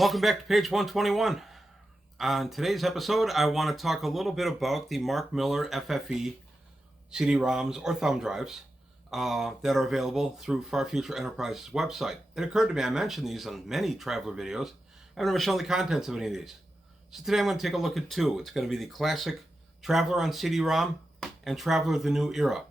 Welcome back to page 121. On today's episode, I want to talk a little bit about the Mark Miller FFE CD-ROMs or thumb drives that are available through Far Future Enterprises website. It occurred to me, I mentioned these on many traveler videos. I've never shown the contents of any of these. So today I'm going to take a look at two. It's going to be the classic Traveler on CD-ROM and Traveler the New Era.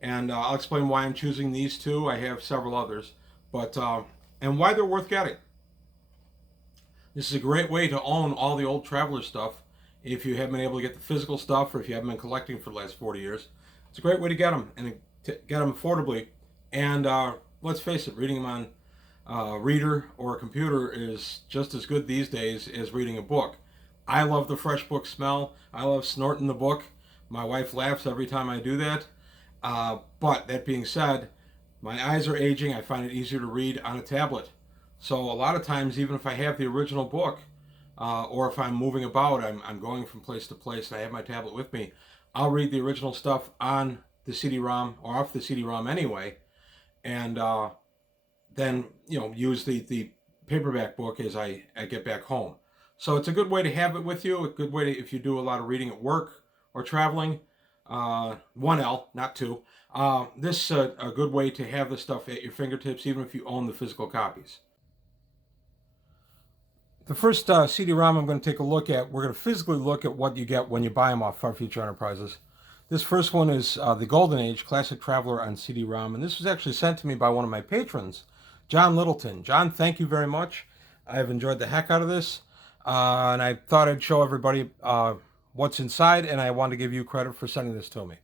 And I'll explain why I'm choosing these two. I have several others, but and why they're worth getting. This is a great way to own all the old Traveler stuff if you haven't been able to get the physical stuff or if you haven't been collecting for the last 40 years. It's a great way to get them and to get them affordably. And let's face it, reading them on a reader or a computer is just as good these days as reading a book. I love the fresh book smell. I love snorting the book. My wife laughs every time I do that. But that being said, my eyes are aging. I find it easier to read on a tablet. So a lot of times, even if I have the original book, or if I'm moving about, I'm going from place to place and I have my tablet with me, I'll read the original stuff on the CD-ROM or off the CD-ROM anyway, and then use the paperback book as I get back home. So it's a good way to have it with you. A good way to, if you do a lot of reading at work or traveling. 1L, not 2. This is a good way to have this stuff at your fingertips, even if you own the physical copies. The first CD-ROM I'm going to take a look at, we're going to physically look at what you get when you buy them off Far Future Enterprises. This first one is the Golden Age Classic Traveler on CD-ROM, and this was actually sent to me by one of my patrons, John Littleton. John, thank you very much. I've enjoyed the heck out of this, and I thought I'd show everybody what's inside, and I want to give you credit for sending this to me.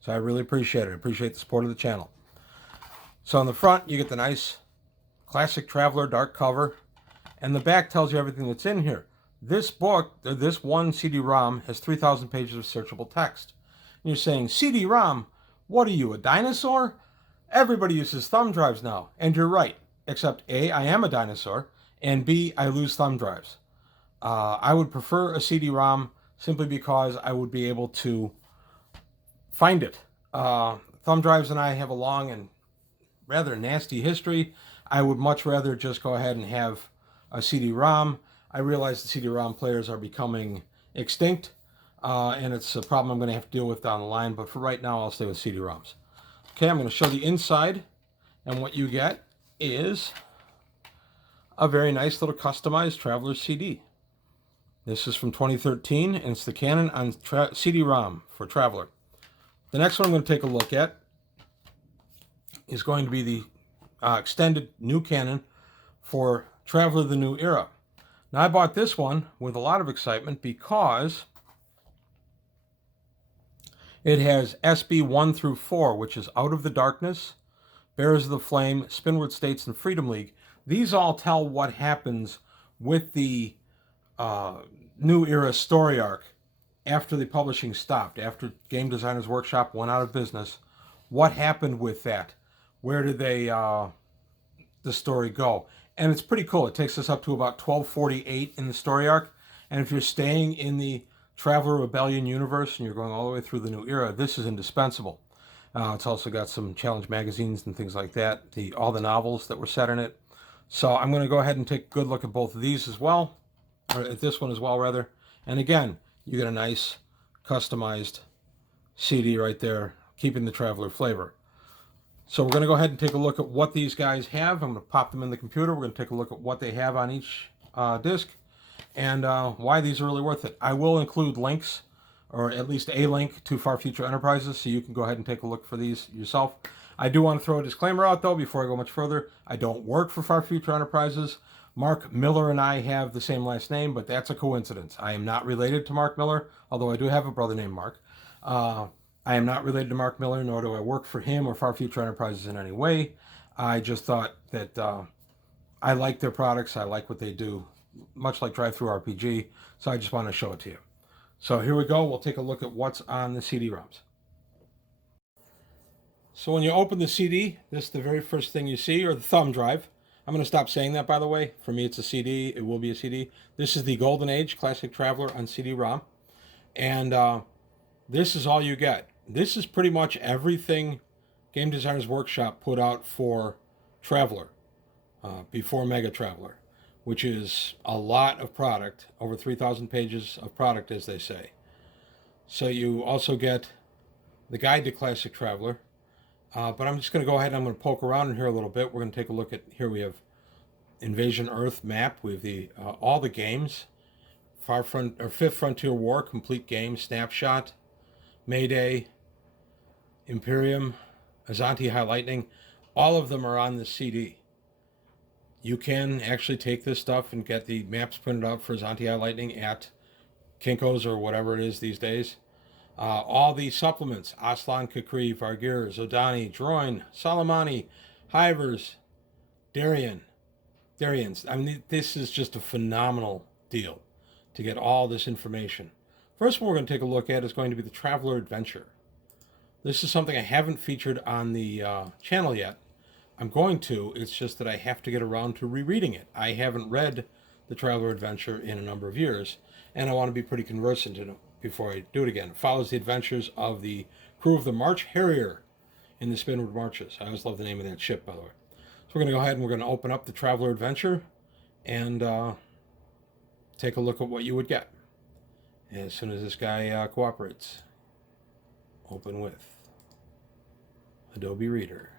So I really appreciate it. I appreciate the support of the channel. So on the front, you get the nice Classic Traveler dark cover. And the back tells you everything that's in here. This book, this one CD-ROM, has 3,000 pages of searchable text. And you're saying, CD-ROM, what are you, a dinosaur? Everybody uses thumb drives now. And you're right. Except A, I am a dinosaur, and B, I lose thumb drives. I would prefer a CD-ROM simply because I would be able to find it. Thumb drives and I have a long and rather nasty history. I would much rather just go ahead and have a CD-ROM. I realize the CD-ROM players are becoming extinct, and it's a problem I'm going to have to deal with down the line, but for right now, I'll stay with CD-ROMs. Okay, I'm going to show the inside, and what you get is a very nice little customized Traveler CD. This is from 2013, and it's the Canon on CD-ROM for Traveler. The next one I'm going to take a look at is going to be the extended new Canon for Traveler the New Era. Now I bought this one with a lot of excitement because it has SB 1 through 4, which is Out of the Darkness, Bearers of the Flame, Spinward States, and Freedom League. These all tell what happens with the New Era story arc after the publishing stopped, after Game Designers Workshop went out of business. What happened with that? Where did they the story go? And it's pretty cool. It takes us up to about 1248 in the story arc. And if you're staying in the Traveler Rebellion universe and you're going all the way through the New Era, this is indispensable. It's also got some challenge magazines and things like that, all the novels that were set in it. So I'm going to go ahead and take a good look at both of these as well, or at this one as well, rather. And again, you get a nice customized CD right there, keeping the Traveler flavor. So we're going to go ahead and take a look at what these guys have. I'm going to pop them in the computer. We're going to take a look at what they have on each disc and why these are really worth it. I will include links, or at least a link to Far Future Enterprises, so you can go ahead and take a look for these yourself. I do want to throw a disclaimer out, though, before I go much further. I don't work for Far Future Enterprises. Mark Miller and I have the same last name, but that's a coincidence. I am not related to Mark Miller, although I do have a brother named Mark. I am not related to Mark Miller, nor do I work for him or Far Future Enterprises in any way. I just thought that I like their products. I like what they do, much like Drive-Thru-RPG, so I just want to show it to you. So here we go. We'll take a look at what's on the CD-ROMs. So when you open the CD, this is the very first thing you see, or the thumb drive. I'm going to stop saying that, by the way. For me, it's a CD. It will be a CD. This is the Golden Age Classic Traveler on CD-ROM. And this is all you get. This is pretty much everything Game Designers Workshop put out for Traveler before Mega Traveler. which is a lot of product, over 3,000 pages of product, as they say. So you also get the Guide to Classic Traveler. But I'm just going to go ahead and I'm going to poke around in here a little bit. We're going to take a look at, here we have Invasion Earth map. We have the all the games. Fifth Frontier War, complete game, Snapshot, Mayday, Imperium, Azanti High Lightning. All of them are on the CD. You can actually take this stuff and get the maps printed out for Azanti High Lightning at Kinko's or whatever it is these days. All the supplements, Aslan, Kukri, Vargir, Zodani, Droin, Salamani, Hivers, Darians. I mean, this is just a phenomenal deal to get all this information. First one we're going to take a look at is going to be the Traveler Adventure. This is something I haven't featured on the channel yet. I'm going to, it's just that I have to get around to rereading it. I haven't read the Traveler Adventure in a number of years, and I want to be pretty conversant in it before I do it again. It follows the adventures of the crew of the March Harrier in the Spinward Marches. I always love the name of that ship, by the way. So we're going to go ahead and we're going to open up the Traveler Adventure and take a look at what you would get as soon as this guy cooperates. Open with Adobe Reader.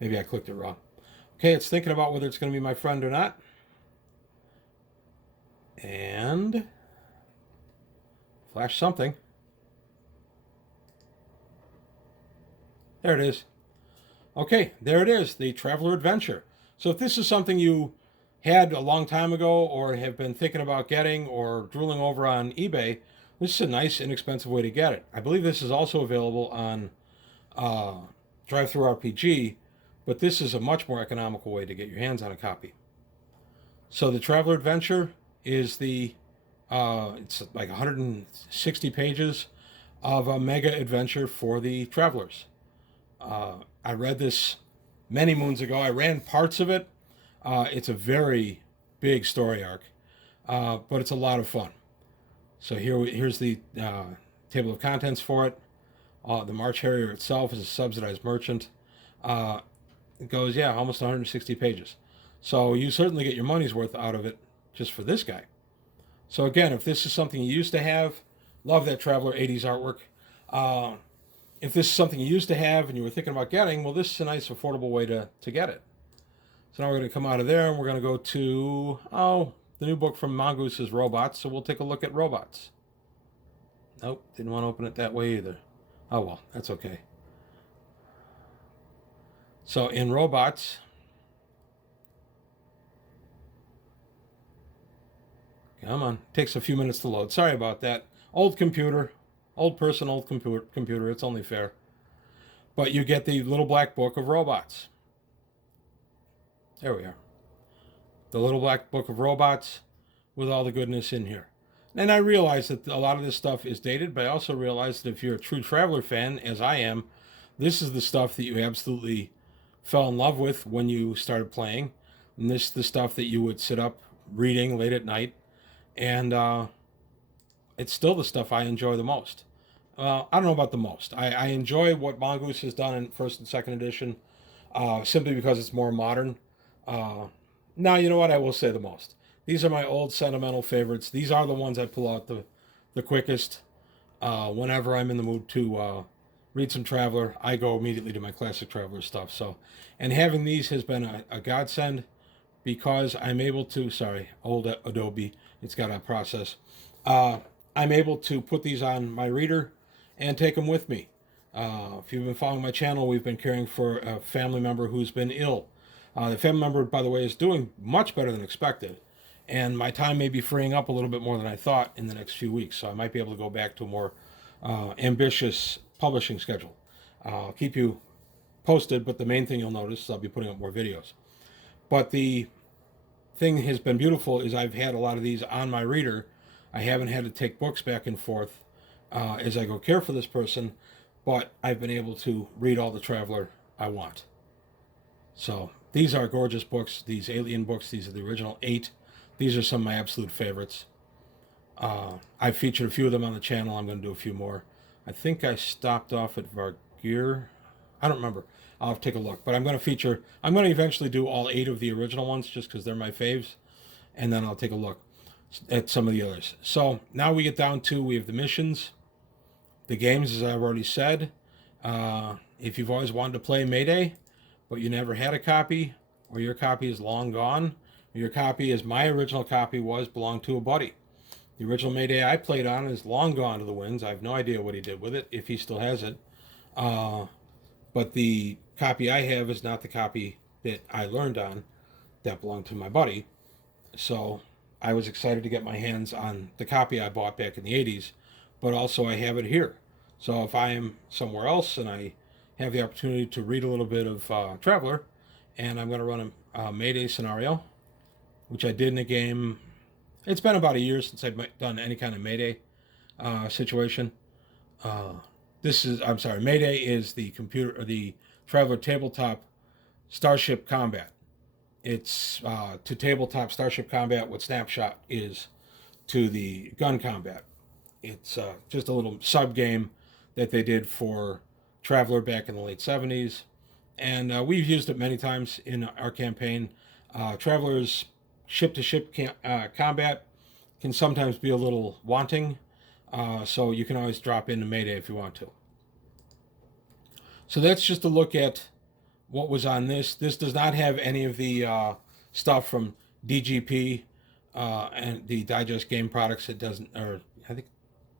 Maybe I clicked it wrong. Okay, it's thinking about whether it's going to be my friend or not. And flash something. There it is. Okay, there it is, the Traveler Adventure. So if this is something you had a long time ago or have been thinking about getting or drooling over on eBay, this is a nice, inexpensive way to get it. I believe this is also available on DriveThruRPG, but this is a much more economical way to get your hands on a copy. So the Traveler Adventure is the it's like 160 pages of a mega adventure for the travelers. I read this many moons ago. I ran parts of it. It's a very big story arc, but it's a lot of fun. So here's the table of contents for it. The March Harrier itself is a subsidized merchant. It goes, yeah, almost 160 pages. So you certainly get your money's worth out of it just for this guy. So again, if this is something you used to have, love that Traveler 80s artwork. If this is something you used to have and you were thinking about getting, well, this is a nice, affordable way to get it. So now we're going to come out of there and we're going to go to, the new book from Mongoose is Robots. So we'll take a look at Robots. Nope, didn't want to open it that way either. Oh, well, that's okay. So in Robots, come on, takes a few minutes to load. Sorry about that. Old computer, old person, old computer. It's only fair. But you get the little black book of Robots. There we are. The little black book of Robots with all the goodness in here. And I realize that a lot of this stuff is dated, but I also realize that if you're a true Traveler fan, as I am, this is the stuff that you absolutely fell in love with when you started playing. And this is the stuff that you would sit up reading late at night. And it's still the stuff I enjoy the most. I don't know about the most. I enjoy what Mongoose has done in first and second edition, simply because it's more modern. Now, you know what? I will say the most. These are my old sentimental favorites. These are the ones I pull out the quickest. Whenever I'm in the mood to read some Traveler, I go immediately to my classic Traveler stuff. So, and having these has been a godsend because I'm able to, old Adobe, it's got a process. I'm able to put these on my reader and take them with me. If you've been following my channel, we've been caring for a family member who's been ill. The family member, by the way, is doing much better than expected. And my time may be freeing up a little bit more than I thought in the next few weeks. So I might be able to go back to a more ambitious publishing schedule. I'll keep you posted, but the main thing you'll notice is I'll be putting up more videos. But the thing has been beautiful is I've had a lot of these on my reader. I haven't had to take books back and forth as I go care for this person, but I've been able to read all the Traveler I want. So these are gorgeous books, these Alien books. These are the original 8. These are some of my absolute favorites. I've featured a few of them on the channel. I'm going to do a few more. I think I stopped off at Vargir. I don't remember. I'll have to take a look. But I'm going to eventually do all 8 of the original ones just because they're my faves. and then I'll take a look at some of the others. So now we get down to, we have the missions, the games, as I've already said. If you've always wanted to play Mayday, but you never had a copy, or your copy is long gone, your copy, as my original copy was, belonged to a buddy. The original Mayday I played on is long gone to the winds. I have no idea what he did with it, if he still has it. But the copy I have is not the copy that I learned on. That belonged to my buddy. So I was excited to get my hands on the copy I bought back in the 80s, but also I have it here. So if I am somewhere else and I have the opportunity to read a little bit of Traveler, and I'm going to run a Mayday scenario, which I did in a game. It's been about a year since I've done any kind of Mayday situation. Mayday is the computer, or the Traveler tabletop Starship Combat. It's to tabletop Starship Combat what Snapshot is to the gun combat. It's just a little sub game that they did for Traveler back in the late 70s. And we've used it many times in our campaign. Traveler's ship-to-ship combat can sometimes be a little wanting, so you can always drop into Mayday if you want to. So that's just a look at what was on this. This does not have any of the stuff from DGP and the Digest Game Products. It doesn't, or I think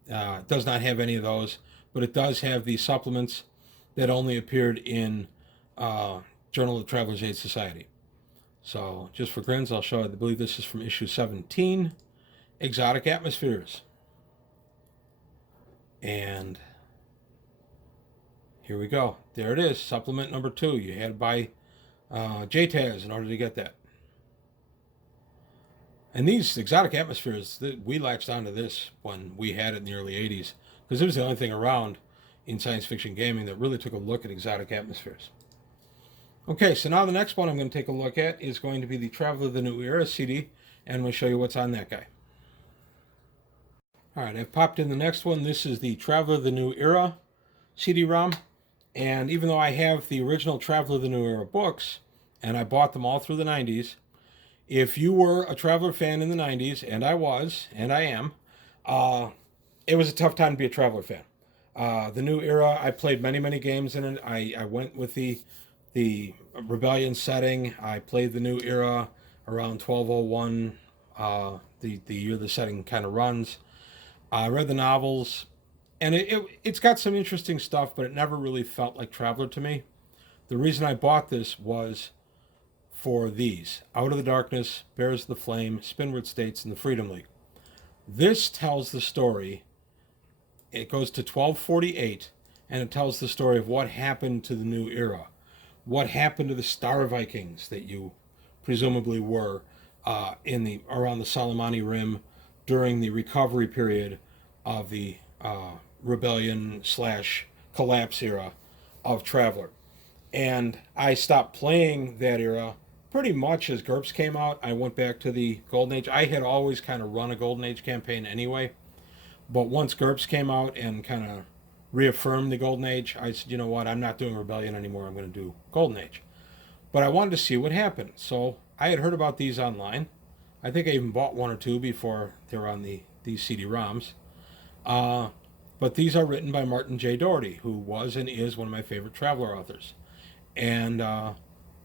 it does not have any of those, but it does have the supplements that only appeared in Journal of the Traveler's Aid Society. So just for grins, I'll show you. I believe this is from issue 17, Exotic Atmospheres. And here we go. There it is, supplement number 2. You had to buy JTAS in order to get that. And these Exotic Atmospheres, we latched onto this when we had it in the early 80s, because it was the only thing around in science fiction gaming that really took a look at exotic atmospheres. Okay, so now the next one I'm going to take a look at is going to be the Traveler of the New Era CD, and we'll show you what's on that guy. All right, I've popped in the next one. This is the Traveler of the New Era CD-ROM, and even though I have the original Traveler of the New Era books, and I bought them all through the 90s, if you were a Traveler fan in the 90s, and I was, and I am, it was a tough time to be a Traveler fan. The New Era, I played many games in it. I went with the Rebellion setting. I played the New Era around 1201, the year the setting kind of runs. I read the novels, and it's got some interesting stuff, but it never really felt like Traveler to me. The reason I bought this was for these: Out of the Darkness, Bears of the Flame, Spinward States, and the Freedom League. This tells the story. It goes to 1248, and it tells the story of what happened to the New Era, what happened to the Star Vikings that you presumably were around the Soleimani Rim during the recovery period of the rebellion / collapse era of Traveler. And I stopped playing that era pretty much as GURPS came out. I went back to the Golden Age. I had always kind of run a Golden Age campaign anyway. But once GURPS came out and kind of reaffirmed the Golden Age, I said, you know what, I'm not doing Rebellion anymore, I'm going to do Golden Age. But I wanted to see what happened. So I had heard about these online. I think I even bought one or two before they were on these CD-ROMs. But these are written by Martin J. Doherty, who was and is one of my favorite Traveler authors. And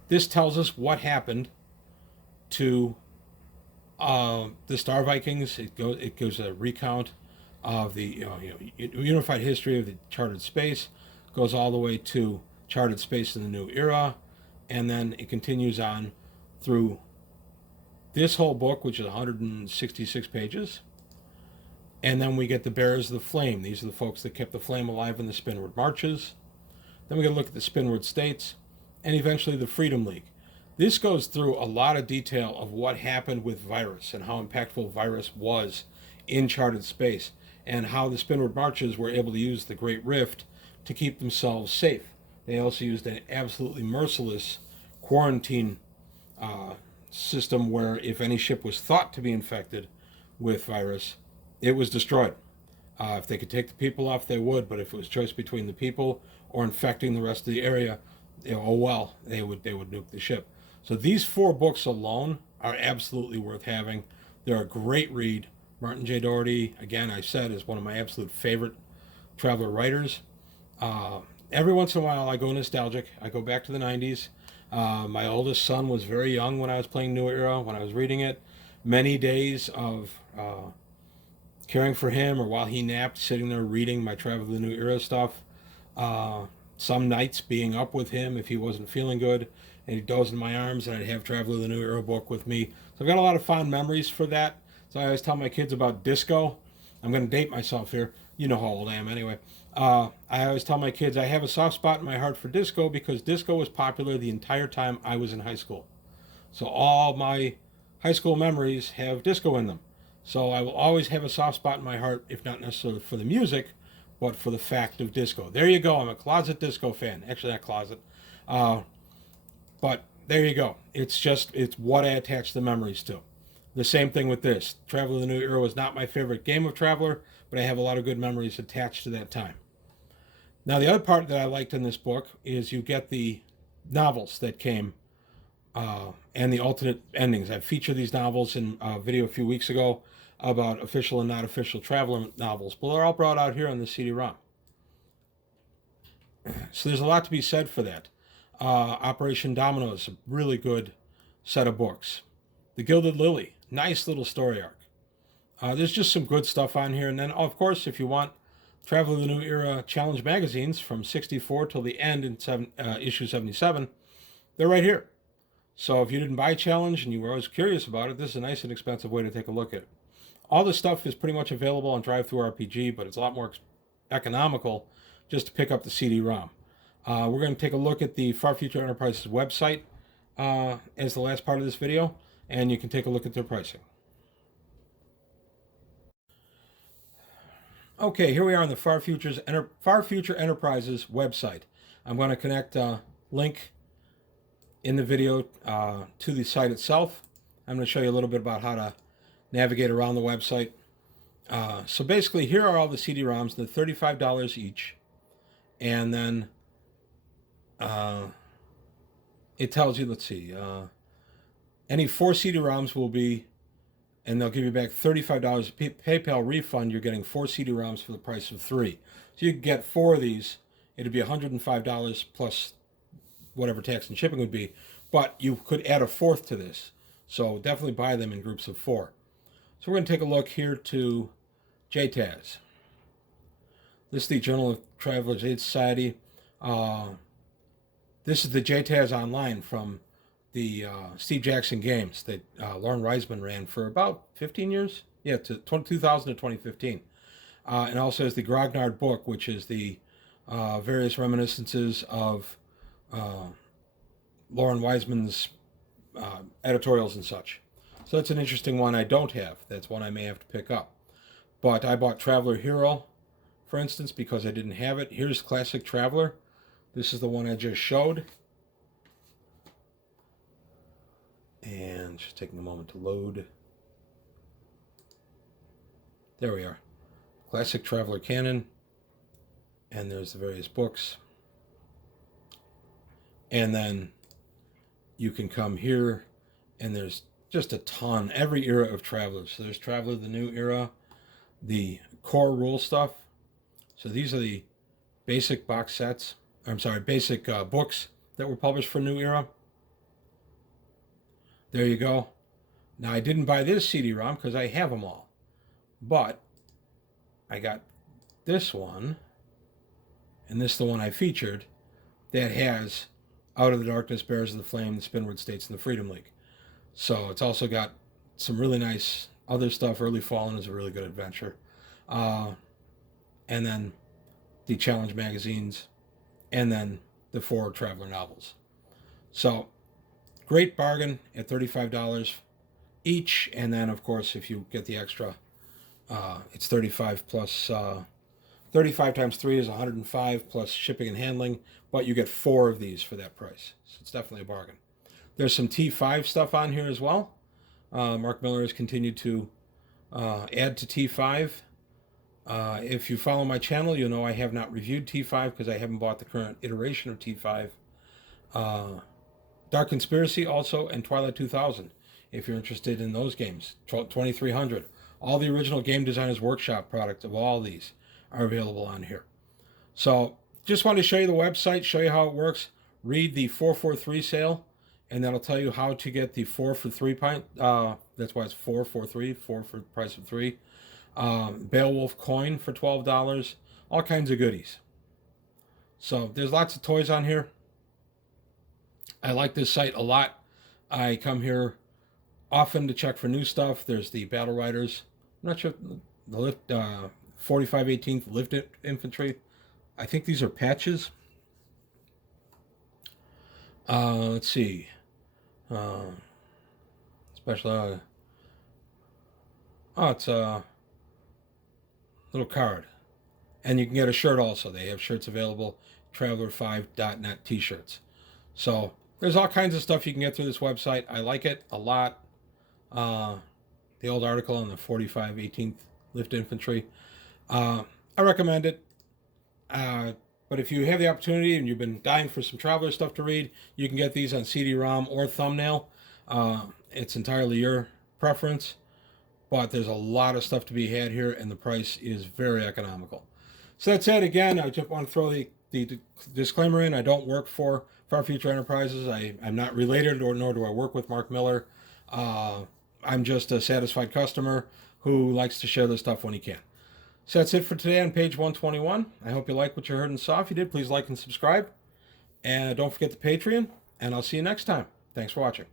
this tells us what happened to the Star Vikings. It gives a recount of the unified history of the charted space, goes all the way to charted space in the New Era, and then it continues on through this whole book, which is 166 pages. And then we get the Bearers of the Flame. These are the folks that kept the flame alive in the Spinward Marches. Then we get to look at the Spinward States, and eventually the Freedom League. This goes through a lot of detail of what happened with Virus and how impactful Virus was in charted space, and how the Spinward Marches were able to use the Great Rift to keep themselves safe. They also used an absolutely merciless quarantine system where if any ship was thought to be infected with virus, it was destroyed. If they could take the people off, they would, but if it was choice between the people or infecting the rest of the area, they would nuke the ship. So these 4 books alone are absolutely worth having. They're a great read. Martin J. Doherty, again, I said, is one of my absolute favorite traveler writers. Uh, every once in a while, I go nostalgic. I go back to the 90s. My oldest son was very young when I was playing New Era, when I was reading it. Many days of caring for him, or while he napped, sitting there reading my Travel to the New Era stuff. Uh, some nights being up with him if he wasn't feeling good, and he'd doze in my arms, and I'd have Travel to the New Era book with me. So I've got a lot of fond memories for that. So I always tell my kids about disco. I'm going to date myself here. You know how old I am anyway. I always tell my kids I have a soft spot in my heart for disco because disco was popular the entire time I was in high school. So all my high school memories have disco in them. So I will always have a soft spot in my heart, if not necessarily for the music, but for the fact of disco. There you go. I'm a closet disco fan. Actually, not closet. Uh, but there you go. It's what I attach the memories to. The same thing with this. Traveler of the New Era was not my favorite game of Traveler, but I have a lot of good memories attached to that time. Now, the other part that I liked in this book is you get the novels that came and the alternate endings. I featured these novels in a video a few weeks ago about official and not official Traveler novels, but they're all brought out here on the CD-ROM. So there's a lot to be said for that. Operation Domino is a really good set of books. The Gilded Lily, nice little story arc. There's just some good stuff on here. And then, of course, if you want Travel of the New Era challenge magazines from 64 till the end in issue 77, they're right here. So if you didn't buy Challenge and you were always curious about it, this is a nice and expensive way to take a look at it. All this stuff is pretty much available on Drive-Thru-RPG, but it's a lot more economical just to pick up the CD-ROM. We're going to take a look at the Far Future Enterprises website as the last part of this video, and you can take a look at their pricing. Okay, here we are on the Far Future Enterprises website. I'm going to connect a link in the video to the site itself. I'm going to show you a little bit about how to navigate around the website. So basically, here are all the CD-ROMs. They're $35 each. And then it tells you, let's see, any 4 CD-ROMs will be, and they'll give you back $35. PayPal refund, you're getting 4 CD-ROMs for the price of 3. So you can get 4 of these. It'd be $105 plus whatever tax and shipping would be. But you could add a 4th to this. So definitely buy them in groups of 4. So we're going to take a look here to JTAS. This is the Journal of Travelers Aid Society. This is the JTAS Online from the Steve Jackson Games that Lauren Reisman ran for about 15 years. Yeah, to 2000 to 2015. And also has the Grognard book, which is the various reminiscences of Lauren Wiseman's editorials and such. So that's an interesting one I don't have. That's one I may have to pick up. But I bought Traveler Hero, for instance, because I didn't have it. Here's Classic Traveler. This is the one I just showed. And just taking a moment to load. There we are. Classic Traveler Canon. And there's the various books. And then you can come here, and there's just a ton, every era of Travelers. So there's Traveler, the New Era, the core rule stuff. So these are the basic box sets, basic books that were published for New Era. There you go. Now, I didn't buy this CD-ROM because I have them all. But I got this one, and this is the one I featured, that has Out of the Darkness, Bears of the Flame, the Spinward States, and the Freedom League. So it's also got some really nice other stuff. Early Fallen is a really good adventure. And then the challenge magazines, and then the 4 Traveler novels. So great bargain at $35 each. And then, of course, if you get the extra, it's $35 plus 35 times 3 is $105 plus shipping and handling, but you get 4 of these for that price. So it's definitely a bargain. There's some T5 stuff on here as well. Mark Miller has continued to add to T5. If you follow my channel, you'll know I have not reviewed T5 because I haven't bought the current iteration of T5. Dark Conspiracy also, and Twilight 2000. if you're interested in those games. 2300. All the original Game Designers Workshop products of all these are available on here. So just wanted to show you the website, show you how it works. Read the 443 sale, and that'll tell you how to get the 4 for 3 pint. That's why it's 443, 4 for the price of 3. Beowulf coin for $12. All kinds of goodies. So there's lots of toys on here. I like this site a lot. I come here often to check for new stuff. There's the Battle Riders. I'm not sure the lift 45 18th lift infantry. I think these are patches. Let's see. Special. Oh, it's a little card, and you can get a shirt also. They have shirts available. Traveler5.net t-shirts. So there's all kinds of stuff you can get through this website. I like it a lot. The old article on the 45 18th lift infantry. I recommend it. But if you have the opportunity and you've been dying for some Traveler stuff to read, you can get these on CD-ROM or Thumbnail. It's entirely your preference, but there's a lot of stuff to be had here, and the price is very economical. So that's it. Again, I just want to throw the disclaimer in. I don't work for Far Future Enterprises. I'm not related, nor do I work with Mark Miller. I'm just a satisfied customer who likes to share this stuff when he can. So that's it for today on page 121. I hope you liked what you heard and saw. If you did, please like and subscribe. And don't forget the Patreon, and I'll see you next time. Thanks for watching.